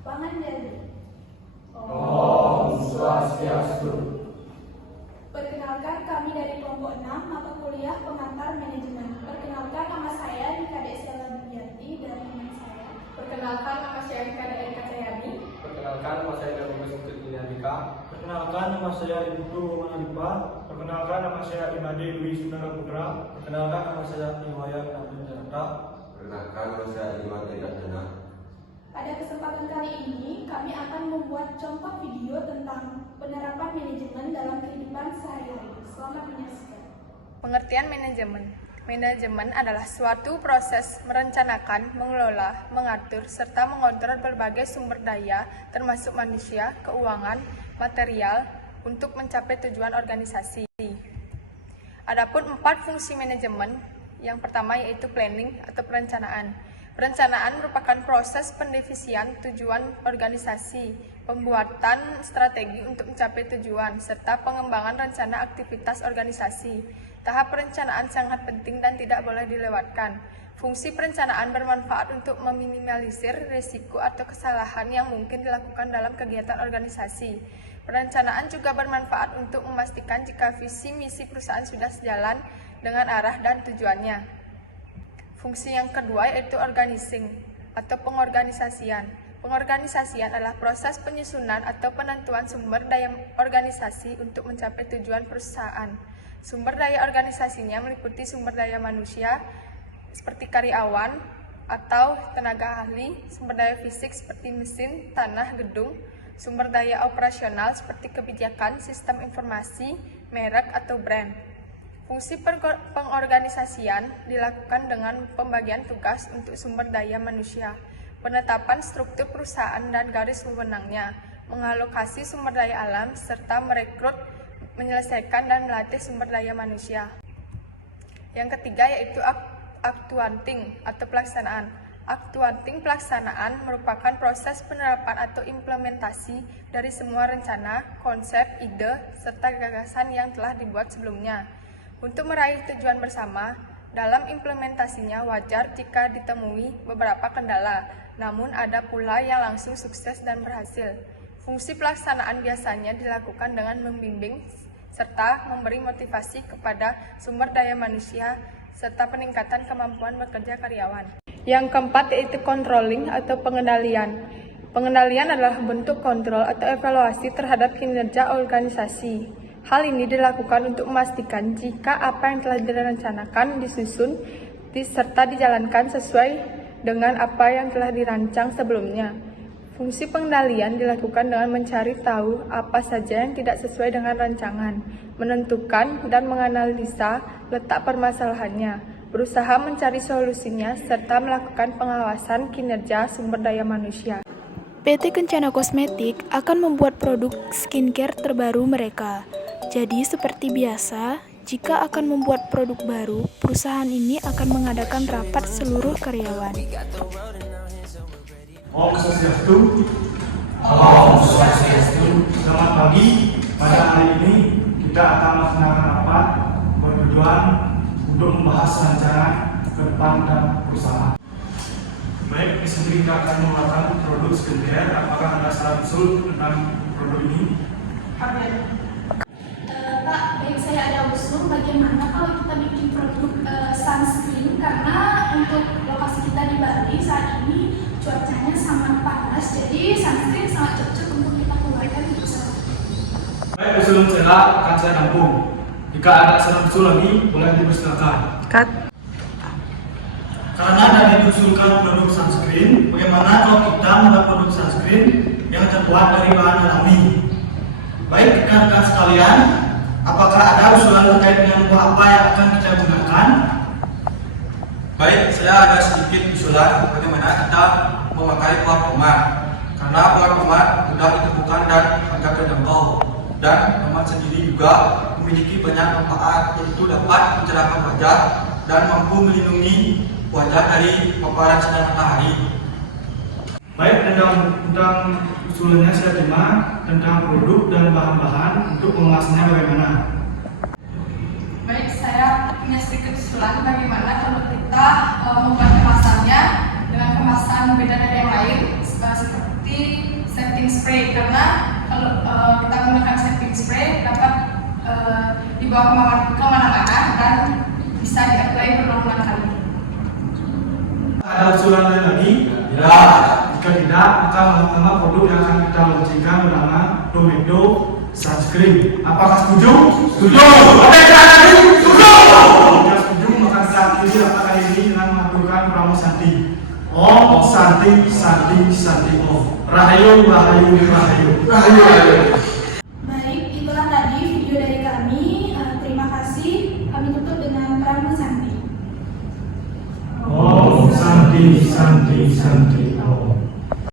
Pangandaran. Om Swastiastu. Perkenalkan, kami dari kelompok 6 mata kuliah pengantar manajemen. Perkenalkan, nama saya Dikade Stella Duryati dan teman saya. Perkenalkan, nama saya Dikade Erika Cahyani. Perkenalkan, nama saya Darumus Dinamika. Perkenalkan, nama saya Ibu Manalipa. Perkenalkan, nama saya Imade Dwi Sundara Putra. Perkenalkan, nama saya Iwayan Abdul Janata. Perkenalkan, nama saya Iwan Dana. Pada kesempatan kali ini, kami akan membuat contoh video tentang penerapan manajemen dalam kehidupan sehari-hari. Selamat menyaksikan. Pengertian manajemen. Manajemen adalah suatu proses merencanakan, mengelola, mengatur, serta mengontrol berbagai sumber daya, termasuk manusia, keuangan, material, untuk mencapai tujuan organisasi. Adapun 4 fungsi manajemen, yang pertama yaitu planning atau perencanaan. Perencanaan merupakan proses pendefinisan tujuan organisasi, pembuatan strategi untuk mencapai tujuan, serta pengembangan rencana aktivitas organisasi. Tahap perencanaan sangat penting dan tidak boleh dilewatkan. Fungsi perencanaan bermanfaat untuk meminimalisir risiko atau kesalahan yang mungkin dilakukan dalam kegiatan organisasi. Perencanaan juga bermanfaat untuk memastikan jika visi misi perusahaan sudah sejalan dengan arah dan tujuannya. Fungsi yang kedua yaitu organizing atau pengorganisasian. Pengorganisasian adalah proses penyusunan atau penentuan sumber daya organisasi untuk mencapai tujuan perusahaan. Sumber daya organisasinya meliputi sumber daya manusia seperti karyawan atau tenaga ahli, sumber daya fisik seperti mesin, tanah, gedung, sumber daya operasional seperti kebijakan, sistem informasi, merek atau brand. Fungsi pengorganisasian dilakukan dengan pembagian tugas untuk sumber daya manusia, penetapan struktur perusahaan dan garis wewenangnya, mengalokasi sumber daya alam, serta merekrut, menyelesaikan dan melatih sumber daya manusia. Yang ketiga yaitu accounting atau pelaksanaan. Accounting pelaksanaan merupakan proses penerapan atau implementasi dari semua rencana, konsep, ide, serta gagasan yang telah dibuat sebelumnya. Untuk meraih tujuan bersama, dalam implementasinya wajar jika ditemui beberapa kendala, namun ada pula yang langsung sukses dan berhasil. Fungsi pelaksanaan biasanya dilakukan dengan membimbing serta memberi motivasi kepada sumber daya manusia serta peningkatan kemampuan bekerja karyawan. Yang keempat yaitu controlling atau pengendalian. Pengendalian adalah bentuk kontrol atau evaluasi terhadap kinerja organisasi. Hal ini dilakukan untuk memastikan jika apa yang telah direncanakan, disusun, serta dijalankan sesuai dengan apa yang telah dirancang sebelumnya. Fungsi pengendalian dilakukan dengan mencari tahu apa saja yang tidak sesuai dengan rancangan, menentukan dan menganalisa letak permasalahannya, berusaha mencari solusinya, serta melakukan pengawasan kinerja sumber daya manusia. PT Kencana Kosmetik akan membuat produk skincare terbaru mereka. Jadi seperti biasa, jika akan membuat produk baru, perusahaan ini akan mengadakan rapat seluruh karyawan. Om Swastiastu. Om Swastiastu. Selamat pagi. Pada hari ini kita akan melaksanakan rapat bertujuan untuk membahas rencana ke depan dan perusahaan. Baik, di sini kita akan menggunakan produk skincare. Apakah Anda salah usul tentang produk ini? Pak, baik, saya ada usul bagaimana kalau kita bikin produk sunscreen, karena untuk lokasi kita di Bali saat ini cuacanya sangat panas, jadi sunscreen sangat cocok untuk kita keluarkan di pesawat. Baik, usul saya akan saya tampung. Jika ada saran usul lagi, boleh dipersilakan. Karena dari diusulkan produk sunscreen, bagaimana kalau kita membuat produk sunscreen yang terbuat dari bahan alami? Baik, rekan-rekan sekalian, apakah ada usulan terkait dengan buah apa yang akan kita gunakan? Baik, saya ada sedikit usulan bagaimana kita memakai buah tomat. Karena buah tomat mudah ditemukan dan harga terjangkau. Dan tomat sendiri juga memiliki banyak manfaat, yaitu dapat mencerahkan wajah dan mampu melindungi wajah dari paparan sinar matahari. Baik, tentang usulannya saya terima tentang produk dan bahan-bahan untuk mengemasnya bagaimana? Baik, saya punya sedikit usulan bagaimana kalau kita membuat kemasannya dengan kemasan beda dari yang lain, seperti spray karena kalau kita menggunakan setting spray dapat dibawa kemana-mana dan bisa di-apply berulang-ulang kali. Ada usulan lain lagi? Ya. Jika tidak, maka pertama produk yang akan kita launchingkan bernama Domedo Sunscreen. Apakah setuju? Setuju! Oke, lagi? Setuju! Jika setuju, maka saat ini dapat kali ini dengan mengaturkan pramu Santi. Om Santi, Santi, Santi Om. Rahayu, Rahayu, Rahayu. Rahayu, Rahayu. Baik, itulah tadi video dari kami. Terima kasih. Kami tutup dengan Pramu Santi. Om Santi, Santi, Santi.